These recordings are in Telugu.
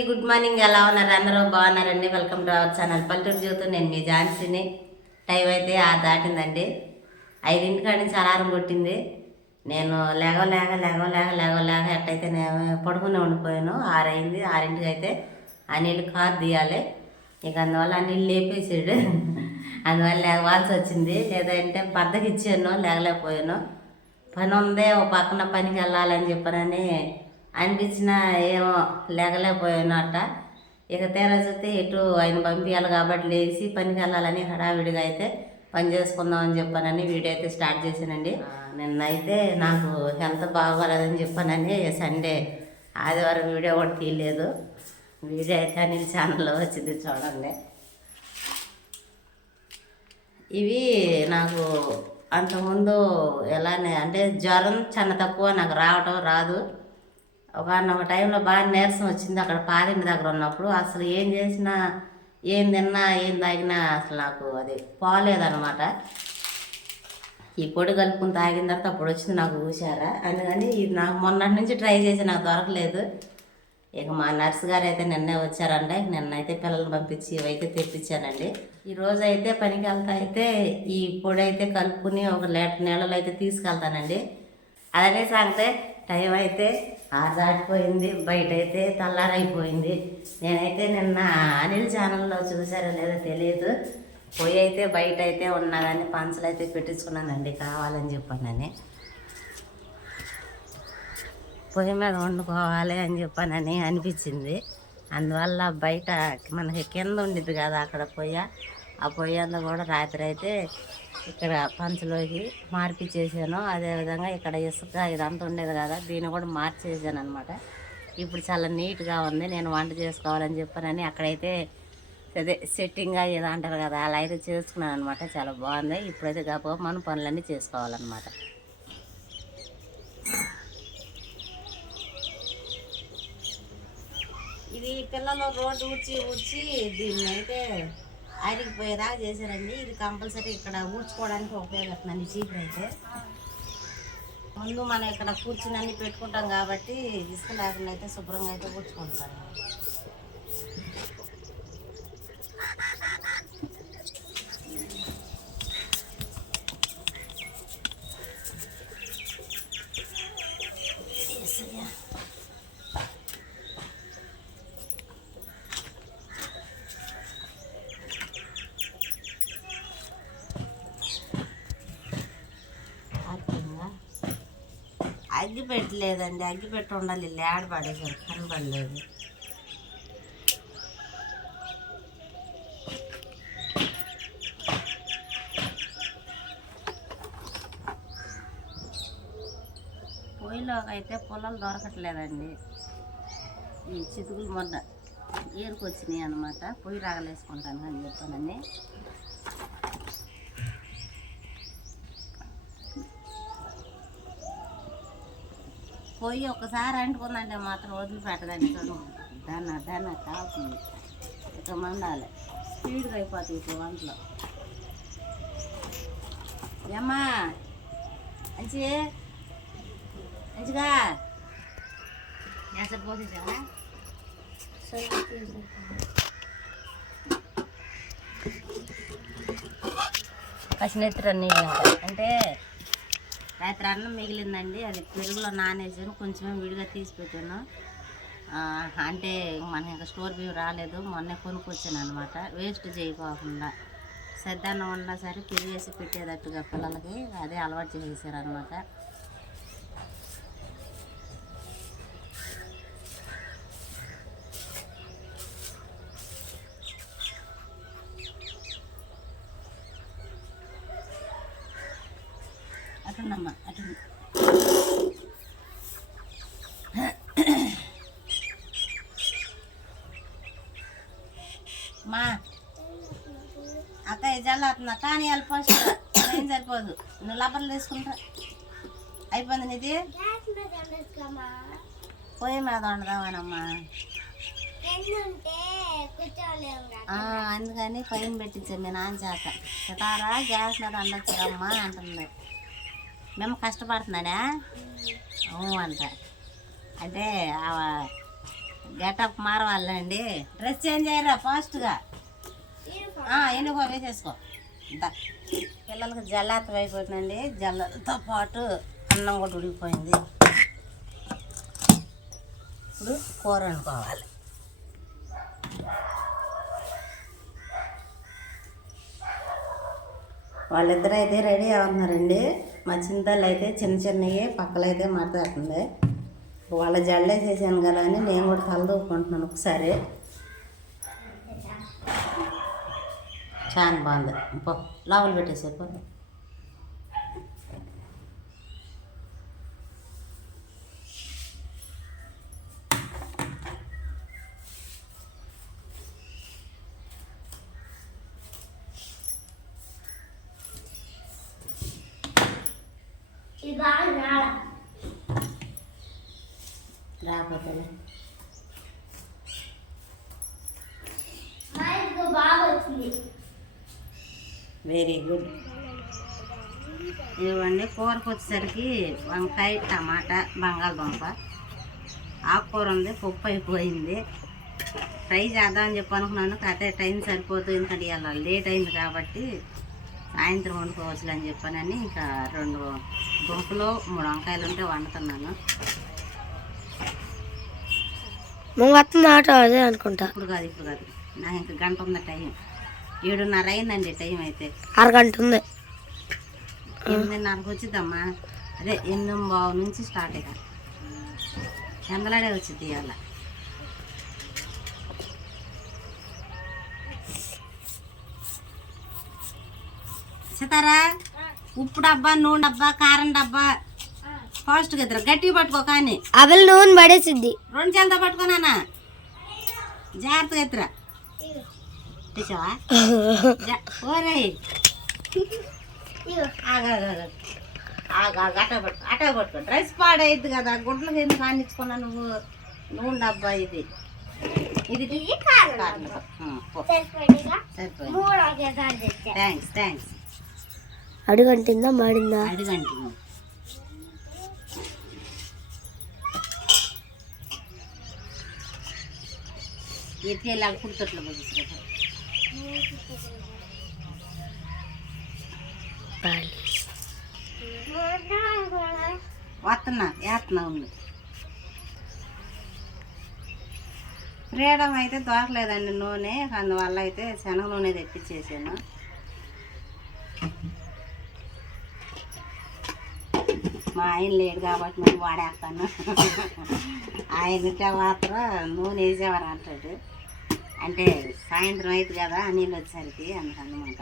అందరికీ గుడ్ మార్నింగ్. ఎలా ఉన్నారు? అందరూ బాగున్నారండి. Welcome to our channel. Palleturu Jyothi నేను మీ ఝాన్సీని. టైం అయితే ఆ దాటిందండి. ఐదింటి కాడి నుంచి అలారం కొట్టింది. నేను లేగ లేగ లేగ లేగ లేగ లేగ ఎట్టయితే నేను పడుకునే ఉండిపోయాను. ఆరైంది. ఆరింటికి అయితే ఆ నీళ్ళు కారు తీయాలి ఇక అందువల్ల ఆ నీళ్ళు లేపేసాడు. అందువల్ల లేవాల్సి వచ్చింది. లేదంటే బద్దకి ఇచ్చాను లేగలేకపోయాను. పని ఉందే ఓ పక్కన పనికి వెళ్ళాలని చెప్పనని అనిపించిన ఏమో లేకలేకపోయాను అట్ట ఇక తీరా చూస్తే ఎటు ఆయన పంపించాలి కాబట్టి లేచి పనికి వెళ్ళాలని హడావిడిగా అయితే పని చేసుకుందాం అని చెప్పానని వీడియో అయితే స్టార్ట్ చేశానండి. నిన్నైతే నాకు హెల్త్ బాగోలేదని చెప్పానని సండే ఆదివారం వీడియో కూడా తీయలేదు. వీడియో అయితే అనిల్ ఛానల్లో వచ్చింది చూడండి. ఇవి నాకు అంతకుముందు ఎలానే అంటే జ్వరం చాలా తక్కువ నాకు రావటం రాదు. ఒక ఒక టైంలో బాగా నీరసం వచ్చింది. అక్కడ పారింటి దగ్గర ఉన్నప్పుడు అసలు ఏం చేసినా ఏం తిన్నా ఏం తాగినా అసలు నాకు అది పోలేదన్నమాట. ఈ పొడి కలుపుకుని తాగిన తర్వాత అప్పుడు వచ్చింది నాకు ఊసారా అందుకని ఇది నాకు మొన్నటి నుంచి ట్రై చేసి నాకు దొరకలేదు. ఇక మా నర్స్ గారు అయితే నిన్నే వచ్చారండి నిన్నైతే పిల్లల్ని పంపించి ఇవైతే తెప్పించానండి. ఈ రోజు అయితే పనికి వెళ్తా అయితే ఈ పొడి అయితే కలుపుకుని ఒక లీటర్ నీళ్ళలో అయితే తీసుకెళ్తానండి. అలాగే సాగితే టైం అయితే ఆ దాటిపోయింది బయట అయితే తల్లారైపోయింది. నేనైతే నిన్న అనిల్ ఛానల్లో చూసారో లేదో తెలియదు పొయ్యి అయితే బయట అయితే ఉన్నదని పంచలు అయితే పెట్టించుకున్నానండి కావాలని చెప్పానని. పొయ్యి మీద వండుకోవాలి అని చెప్పానని అనిపించింది. అందువల్ల బయట మనకి కింద ఉండిద్ది కదా అక్కడ పొయ్య. ఆ పొయ్యి అంతా కూడా రాత్రి అయితే ఇక్కడ పంచలోకి మార్పిచ్చేసాను అదేవిధంగా ఇక్కడ ఇసుక ఇదంతా ఉండేది కదా దీన్ని కూడా మార్చేసాను అనమాట ఇప్పుడు చాలా నీట్గా ఉంది. నేను వంట చేసుకోవాలని చెప్పానని అక్కడైతే అదే సెట్టింగ్ ఏదో అంటారు కదా అలా అయితే చేసుకున్నాను అనమాట చాలా బాగుంది. ఇప్పుడైతే కాకపోతే మనం పనులన్నీ చేసుకోవాలన్నమాట. ఇది పిల్లలు రోడ్డు ఊడ్చి ఊడ్చి దీన్ని అయితే ఆరిగిపోయేదాకా చేశారండి. ఇది కంపల్సరీ ఇక్కడ ఊడ్చుకోవడానికి ఉపయోగపడుతుందండి చీపురు అయితే. ముందు మనం ఇక్కడ కూర్చుని అన్ని పెట్టుకుంటాం కాబట్టి ఇసుక లేకుండా అయితే శుభ్రంగా అయితే ఊడ్చుకుంటారు అగ్గి పెట్టలేదండి. అగ్గి పెట్టి ఉండాలి. లేడ పడేసారు కనపడలేదు పొయ్యిలోకి అయితే పొలాలు దొరకట్లేదండి. ఈ చితుకులు మొన్న ఏరుకొచ్చినాయి అనమాట పొయ్యి రాగలేసుకుంటాను అని చెప్పానని. పొయ్యి ఒకసారి అంటుకుందంటే మాత్రం వదిలిపెట్టదండి చూడు దాన్న దాన్న కాపుతుంది ఇక మండాలి స్పీడ్గా అయిపోతాయి ఇప్పుడు వంటలో ఏమ్మా మంచి మంచిగా ఎసరు పోసేసావా పసినెత్తిర నీళ్ళు అంటే రాత్రి అన్నం మిగిలిందండి. అది పెరుగులో నానేసాను. కొంచెం విడిగా తీసి పెట్టాను. అంటే మనకి ఇంకా స్టోర్ బియ్యం రాలేదు. మొన్నే కొనుక్కొచ్చాను అనమాట వేస్ట్ చేయకోకుండా. సద్దన్నం ఉన్నా సరే పెరిగేసి పెట్టేటట్టుగా పిల్లలకి అదే అలవాటు చేసేసారు అనమాట అటుందమ్మా అటు మా అక్క జల్లాతున్నా. కానీ వాళ్ళు ఫస్ట్ ఏం సరిపోదు. నువ్వు లబ్బర్లు తీసుకుంటా. అయిపోయింది నీది? పొయ్యి మీద వండదామనమ్మా అందుకని పైన పెట్టించాను మీ నాన్న చేత. సితారా గ్యాస్ మీద వండొచ్చురమ్మా అంటుంది. మేము కష్టపడుతున్నాడా అవును అంట. అంటే గెటప్ మారవాళ్ళండి డ్రెస్ చేంజ్ అయ్యారా ఫాస్ట్గా? ఎనుగో వేసేసుకో. దా. పిల్లలకి జల్లాతం అయిపోయిందండి జల్లతో పాటు అన్నం కూడా ఉడికిపోయింది ఇప్పుడు కూర అనుకోవాలి. వాళ్ళిద్దరు అయితే రెడీ అవుతున్నారండి. మా చింతలు అయితే చిన్న చిన్నవి పక్కలైతే మాట్లాడుతుంది వాళ్ళ జల్లేసేసాను కదా అని నేను కూడా తలదూపుకుంటున్నాను ఒకసారి. చాలా బాగుంది పో లోపల పెట్టేసే పో రాకపోతే వెరీ గుడ్. ఇవ్వండి కూరకు వచ్చేసరికి వంకాయ టమాటా బంగాళదుంప. ఆకుకూర ఉంది పప్పు అయిపోయింది. ఫ్రై చేద్దామని చెప్పి అనుకున్నాను కాకపోతే టైం సరిపోతుంది ఎందుకంటే ఇలా లేట్ అయింది కాబట్టి సాయంత్రం వండుకోవచ్చు అని చెప్పానని ఇంకా రెండు దుంపలు మూడు వంకాయలు ఉంటే వండుతున్నాను. వస్తుంది ఆటో అదే అనుకుంటా. ఇప్పుడు కాదు ఇప్పుడు కాదు. నాకు ఇంకా గంట ఉంది టైం. ఏడున్నర అయిందండి టైం అయితే. అరగంట ఉంది. ఎనిమిదిన్నరకు వచ్చిద్దమ్మా అదే ఎనిమిది బావు నుంచి స్టార్ట్ అయ్యా ఎందలాడే వచ్చింది ఇవాళ. సీతారా? ఉప్పు డబ్బా నూనె డబ్బా కారం డబ్బా. ఫాస్ట్గా ఇద్దరు గట్టిగా పట్టుకో కానీ. అవల్ నూనె పడేసిద్ది. రెండు చేలతో పట్టుకోనా జాగ్రత్తగా ఎత్తురా జా- ఓరే అట అట పట్టుకో డ్రెస్ పాడైద్ది కదా గుడ్లకు ఎందుకు ఆనిచ్చుకున్నా నువ్వు? నూనె డబ్బా ఇది. ఇది థ్యాంక్స్ థ్యాంక్స్ అడుగంటిందా మాడిందా? అడిగండి ఎత్తిలా కుడుతట్లు పోతుంది వస్తున్నా వేస్తున్నా ఉంది. ఫ్రీడమ్ అయితే దొరకలేదండి నూనె అందువల్ల అయితే శనగ నూనె తెప్పించేసాను. మా ఆయన లేడు కాబట్టి నేను వాడేస్తాను. ఆయనకే మాత్రం నూనె వేసేవారు అంటాడు. అంటే సాయంత్రం అయితే కదా నీళ్ళు వచ్చేసరికి అందుకన్నమాట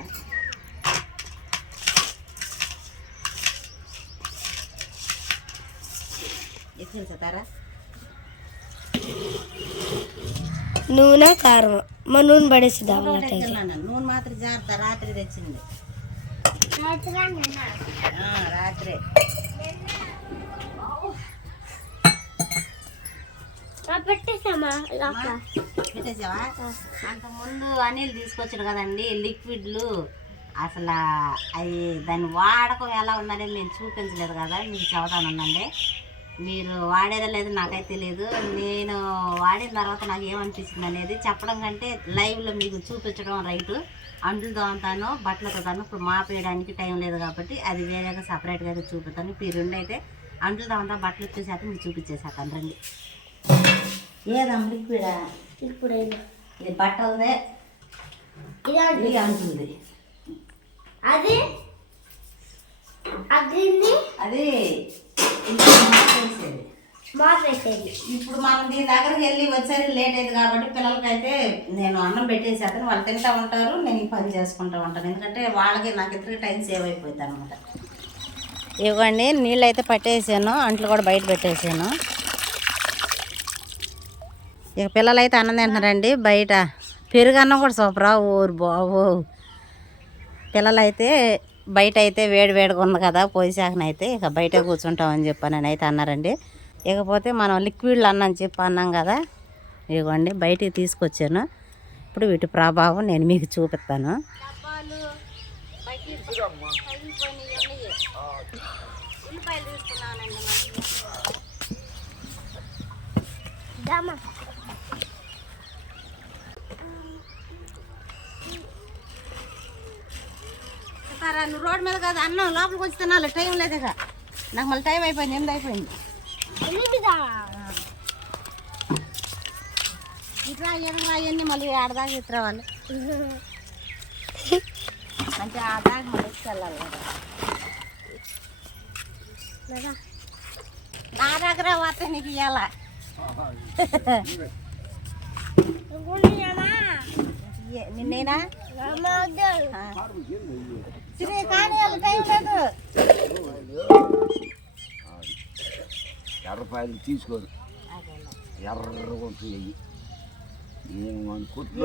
నూనె కారం. మా నూనె పడేసిద్ది నూనె మాత్రం జాగ్రత్త రాత్రి తెచ్చింది. రాత్రే. పెట్టేసావా? అంత ముందు అనిల్ తీసుకొచ్చాడు కదండి లిక్విడ్లు. అసలు అవి దాని వాడకం ఎలా ఉందనేది నేను చూపించలేదు కదా మీకు చెబుతానుందండి మీరు వాడేదో లేదు నాకైతే తెలియదు నేను వాడిన తర్వాత నాకు ఏమనిపిస్తుంది అనేది చెప్పడం కంటే లైవ్లో మీకు చూపించడం రైటు. అంట్లు తోముతాను బట్టలతో తాను ఇప్పుడు మాపేయడానికి టైం లేదు కాబట్టి అది వేరేగా సపరేట్గా అయితే చూపుతాను ఇప్పుడు ఈ రెండు అయితే అంట్లు తోముతా బట్టలు వచ్చేసాక మీకు చూపించేసాక రండి. ఏదమ్మ లిక్విడా ఇప్పుడైనా ఇది బట్టలదే. ఇది అంటుంది అది? అది మాట్లాడేది ఇప్పుడు మనం దీని దగ్గరికి వెళ్ళి వచ్చేది లేట్ అయింది కాబట్టి పిల్లలకైతే నేను అన్నం పెట్టేసేస్తాను వాళ్ళు తింటా ఉంటారు నేను ఈ పని చేసుకుంటూ ఉంటాను. ఎందుకంటే వాళ్ళకి నాకు ఇద్దరికి టైం సేవ్ అయిపోయింది అనమాట ఇవ్వండి నీళ్ళు అయితే పట్టేసాను అంట్లు కూడా బయట పెట్టేసాను. ఇక పిల్లలు అయితే అన్నం తింటున్నారండి బయట పెరుగు అన్నం కూడా సూపరా ఓరు బావో పిల్లలైతే బయట అయితే వేడి వేడిగా ఉంది కదా పోయిసాకనైతే ఇక బయట కూర్చుంటామని అని అయితే అన్నారండి. ఇకపోతే మనం లిక్విడ్లు అన్నని చెప్పి అన్నాం కదా ఇదిగోండి బయటికి తీసుకొచ్చాను. ఇప్పుడు వీటి ప్రభావం నేను మీకు చూపిస్తాను. రా నువ్వు రోడ్డు మీద కాదు అన్నం లోపలికి వచ్చి తినాలి. టైం లేదు ఇక. నాకు మళ్ళీ టైం అయిపోయింది ఎనిమిది అయిపోయింది. ఇట్లా ఎదురు అవన్నీ మళ్ళీ ఆడదాకా ఇతర వాళ్ళు అంటే ఆడదాకా మళ్ళీ వెళ్ళాలి కదా. నా దగ్గర వస్తే నీకు ఇవ్వాలా నిన్నేనా? ఎర్రపాయలు తీసుకోరు. ఎర్రగా ఉంటాయి ఏం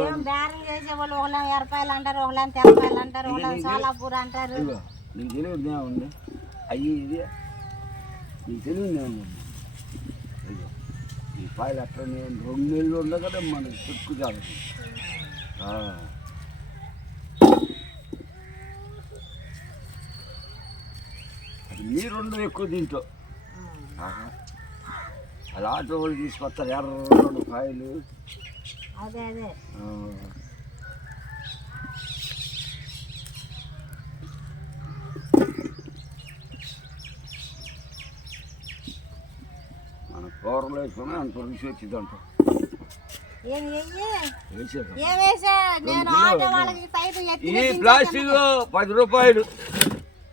మన బేరం చేసేవాళ్ళు ఒకళ్ళేమో ఎరపాయలు అంటారు ఒకళ్ళేమో తెరపాయలు అంటారు ఒకళ్ళేమో సోలాపూర్ అంటారు. నీకు తెలియదు అయ్యి ఇది. నీకు తెలియదు ఇదిగో, ఈ పాయలు అట్లా నేను రెండు నెలలు ఉండ కదా మనకి చెక్కు కాదు ఆ. అది మీరు రెండు ఎక్కువ దీంట్లో. అలా ఆటో వాళ్ళు తీసుకొస్తారు ఎర్ర అదే అదే. ఆ. మన కూరలు వేసుకుని అంత రుచి వచ్చింది అంట ఈ ప్లాస్టిక్ పది రూపాయలు.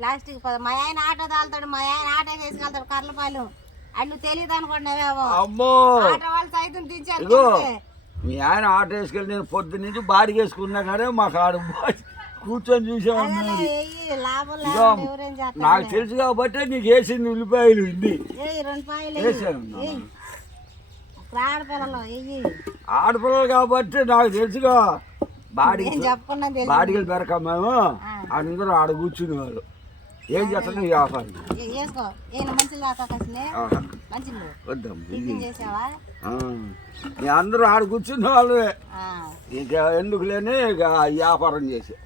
ప్లాస్టిక్ పద- మా ఆయన ఆటో తాగుతాడు మా ఆయన ఆటో తీసుకెళ్తాడు కర్లపాలు అడ్డు తెలియదు అనుకున్నావేమో అమ్మో! ఆటో వాళ్ళు సైతం మీ ఆయన ఆటో వేసుకెళ్ళి నేను పొద్దు నుంచి బాడీ వేసుకున్నా కానీ మాకు ఆడ కూర్చొని వెయ్యి లాభం ఇగో లేకుండా ఎవరేం చేస్తారు? నాకు తెలుసు కాబట్టి నీకు వేసింది ఉల్లిపాయలు ఇది ఏయ్ రెండు పాయలు వేసాను ఏయ్ ఆడపిల్లలు కాబట్టి నాకు తెలుసుగా. బాడీ నేను చెప్పకుండా బాడీలు పెరక మేము అందరూ ఆడ కూర్చునేవారు ఏం చేస్తాను ఈ వ్యాపారం ఏ- వేసుకో ఏం మంచిలు కాకనే ఆహా, మంచిలు వద్దాం ఇది టిఫిన్ చేసావా? ఆ, మీ అందరూ ఆడ కూర్చున్న వాళ్ళే. ఆ. ఇక ఎందుకు లేని ఇక వ్యాపారం చేసే.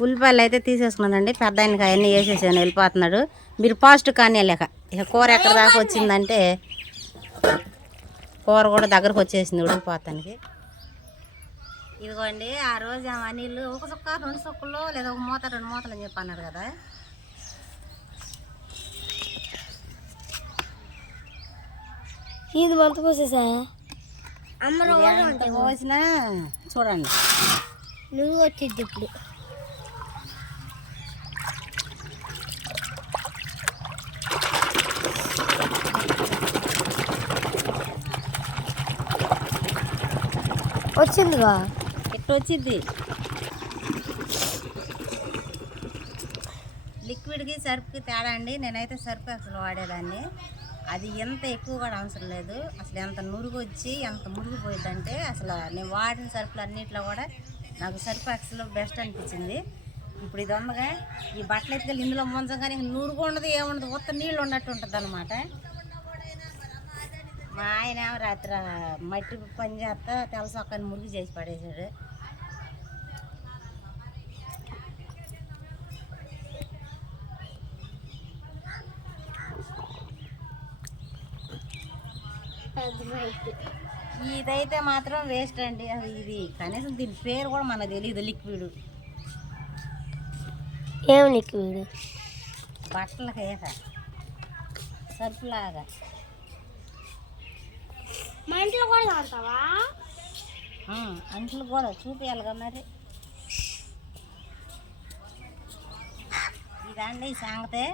ఉల్లిపాయలు అయితే తీసేసుకున్నానండి పెద్ద ఆయనకి అవన్నీ వేసేసాను వెళ్ళిపోతున్నాడు. మీరు పాస్ట్ కానీ లేక ఇక కూర ఎక్కడ దాకా వచ్చిందంటే కూర కూడా దగ్గరకు వచ్చేసింది ఉడికిపోతానికి. ఇదిగోండి ఆ రోజు ఆ నీళ్ళు ఒక చుక్క రెండు చుక్కలు లేదా ఒక మూత రెండు మూతలు అని చెప్పి అన్నారు కదా. ఇది మంత పోసేసా? ఇది ఎంత పోసినా చూడండి. నువ్వు వచ్చింది ఇప్పుడు. వచ్చిందిగా? ఎట్టు వచ్చింది లిక్విడ్కి సర్ఫ్కి తేడా అండి. నేనైతే సర్ఫ్ అసలు వాడేదాన్ని. అది ఎంత ఎక్కువ కూడా అవసరం లేదు. అసలు ఎంత నురుగు వచ్చి ఎంత మురిగిపోయిందంటే అసలు నేను వాడిన సర్ఫ్లు అన్నిట్లో కూడా నాకు సర్ఫ్ ఎక్స్లో బెస్ట్ అనిపించింది. ఇప్పుడు ఇది ఉందగా ఈ బట్టలు ఎత్తుకెళ్ళి ఇందులో ముంచగానే ఇంక నూరుగు ఉండదు ఏముండదు. ఉత్త నీళ్ళు ఉన్నట్టు ఉంటుంది అనమాట మా ఆయన రాత్రి మట్టి పని చేస్తా తెలసొక్కని మురిగి చేసి పడేశాడు. ఇదైతే మాత్రం వేస్ట్ అండి. ఇది కనీసం దీని పేరు కూడా మనకు తెలియదు లిక్విడ్. ఏం లిక్విడ్? బట్టలకి వేస సర్పులాగా మా ఇంట్లో కూడా తాగుతావా అంట్లు కూడా చూపించాలిగా మరి. ఇదండి ఈ సంగతే.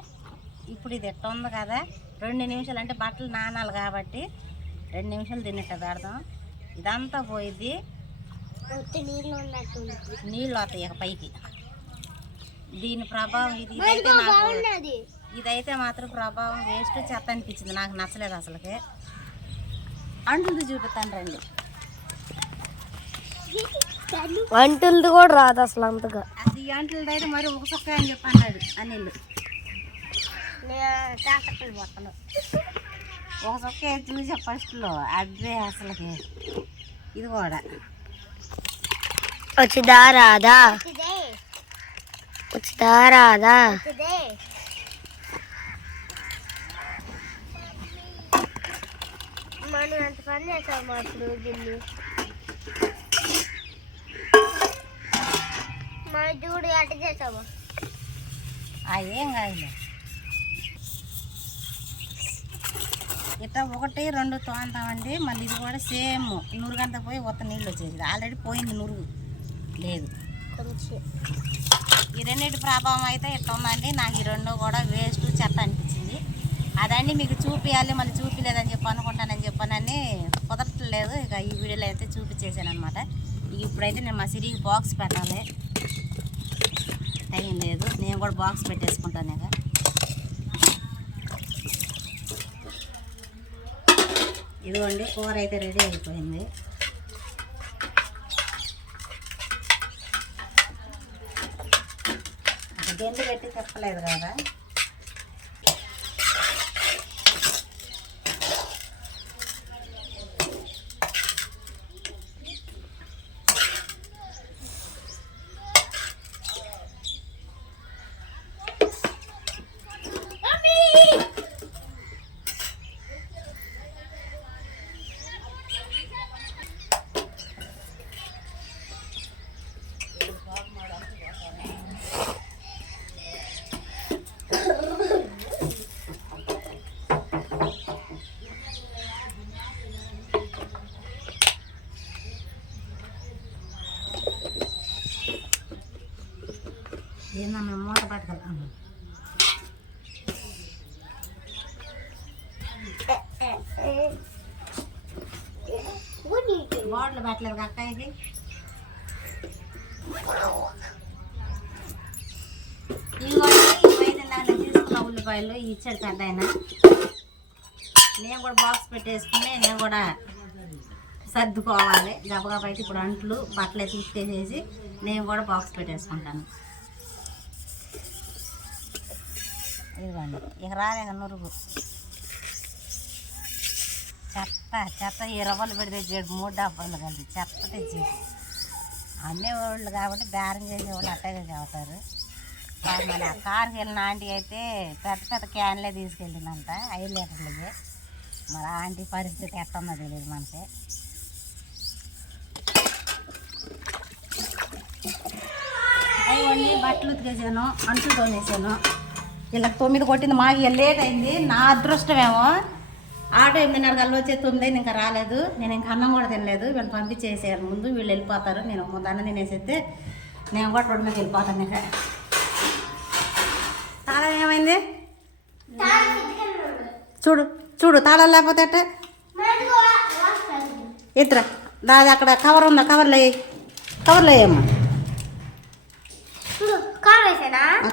ఇప్పుడు ఇది ఎట్ట ఉంది కదా? రెండు నిమిషాలు అంటే బట్టలు నానాలి కాబట్టి రెండు నిమిషాలు తిన్నట్టు పెడదాం ఇదంతా పోయిద్ది. నీళ్ళు వస్తాయి ఇక పైకి. దీని ప్రభావం ఇది ఇదైతే నాకు ఇదైతే మాత్రం ప్రభావం వేస్ట్ చెత్త అనిపించింది. నాకు నచ్చలేదు అసలుకి. అంటుంది చూపిస్తాను రండి. వంటలది కూడా రాదు అసలు అంతగా. అది ఈ అంటులది అయితే మరి ఒక చొక్క అని చెప్పి అన్నాడు అనిల్ బట్టలు ఒక చొక్క వేసి చూసా ఫస్ట్లో అదే అసలుకి ఇది కూడా. వచ్చిదా రాదా? వచ్చిదా రాదా? మనం ఎంత పని చేసాం అప్పుడు చూడు అట్ట చేసావు ఆ ఏం కాదులే. ఇట్లా ఒకటి రెండు తోంతామండి మళ్ళీ ఇది కూడా సేమ్. నురుగంతా పోయి కొత్త నీళ్ళు వచ్చేది ఆల్రెడీ పోయింది నురుగు. లేదు. కొంచెం. ఈ రెండింటి ప్రభావం అయితే ఇట్లా ఉందండి. నాకు ఈ రెండు కూడా వేస్ట్ చెత్త అనిపించింది. అదండి మీకు చూపించాలి మళ్ళీ చూపించలేదని చెప్పి అనుకుంటానని చెప్పానని కుదరట్లేదు. ఇక ఈ వీడియోలో అయితే చూపించేసాను అనమాట ఇప్పుడైతే నేను మా సిరికి బాక్స్ పెట్టాలి. టైం లేదు. నేను కూడా బాక్స్ పెట్టేసుకుంటాను ఇక. ఇదిగోండి కూర అయితే రెడీ అయిపోయింది. గెంటు పెట్టి చెప్పలేదు కదా? ఏందమ్మా మూట పట్టుకెళ్తాను బాటిల్ పెట్టలేదు కక్క ఇది. తీసుకున్న ఉల్లిపాయలు ఇచ్చాడు పెద్ద ఆయన. నేను కూడా బాక్స్ పెట్టేసుకుని నేను కూడా సర్దుకోవాలి. గబగబా అయితే ఇప్పుడు అంట్లు బట్టలు తీసేసి నేను కూడా బాక్స్ పెట్టేసుకుంటాను. ఇదిగోండి ఇక రాలేక నురుగు. చెత్త చెత్త ఈ రవ్వలు పెడితే చేడు మూడు డబ్బాలు కలిసి చెత్త తెచ్చేది. అమ్మేవాళ్ళు కాబట్టి బేరం చేసేవాళ్ళు అట్టగే చెబుతారు మన కారుకి వెళ్ళిన ఆంటీ అయితే పెద్ద పెద్ద క్యాన్లే తీసుకెళ్ళిందంట ఐదు లీటర్లకి. మరి ఆంటీ పరిస్థితి ఎట్టుందో తెలియదు మనకి. అవి బట్టలు ఉతికేసాను అంట్లు తోమేసాను. ఇలా తొమ్మిది కొట్టింది. మాకు లేట్ అయింది. నా అదృష్టమేమో ఆటో ఎనిమిదిన్నర కల్లా వచ్చే తొమ్మిది అయింది ఇంకా రాలేదు. నేను ఇంకా అన్నం కూడా తినలేదు. వీళ్ళు పంపించేసారు ముందు. వీళ్ళు వెళ్ళిపోతారు. నేను ముందు అన్నం తినేసేస్తే నేను కూడా రోడ్డు మీద వెళ్ళిపోతాను ఇక. తాళం ఏమైంది? చూడు చూడు. తాళం లేకపోతే ఇద్దరు దాది అక్కడ కవర్ ఉందా? కవర్లో వేయి. కవర్లో వేయమ్మా.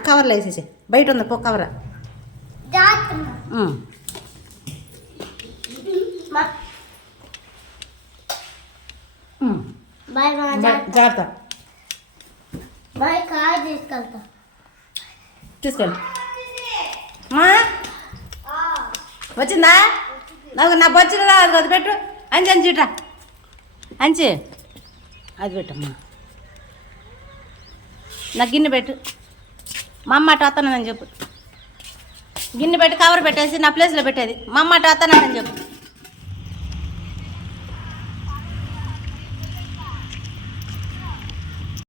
కవర్లో వేసేసి బయట ఉంది పో కవర్ జాగ్రత్త. కార్ తీసుకెళ్తా. తీసుకెళ్ళి. మా? వచ్చిందా? నాకు నా బొచ్చులు అది పెట్టు. అంచి అంచి ఇట్రా అంచి అది పెట్టమ్మా. నా గిన్నె పెట్టు. మా అమ్మ అటు వస్తానని చెప్పు. గిన్నె పెట్టి కవర్ పెట్టేసి నా ప్లేస్లో పెట్టేది. మా అమ్మ అటు వస్తానని చెప్పు.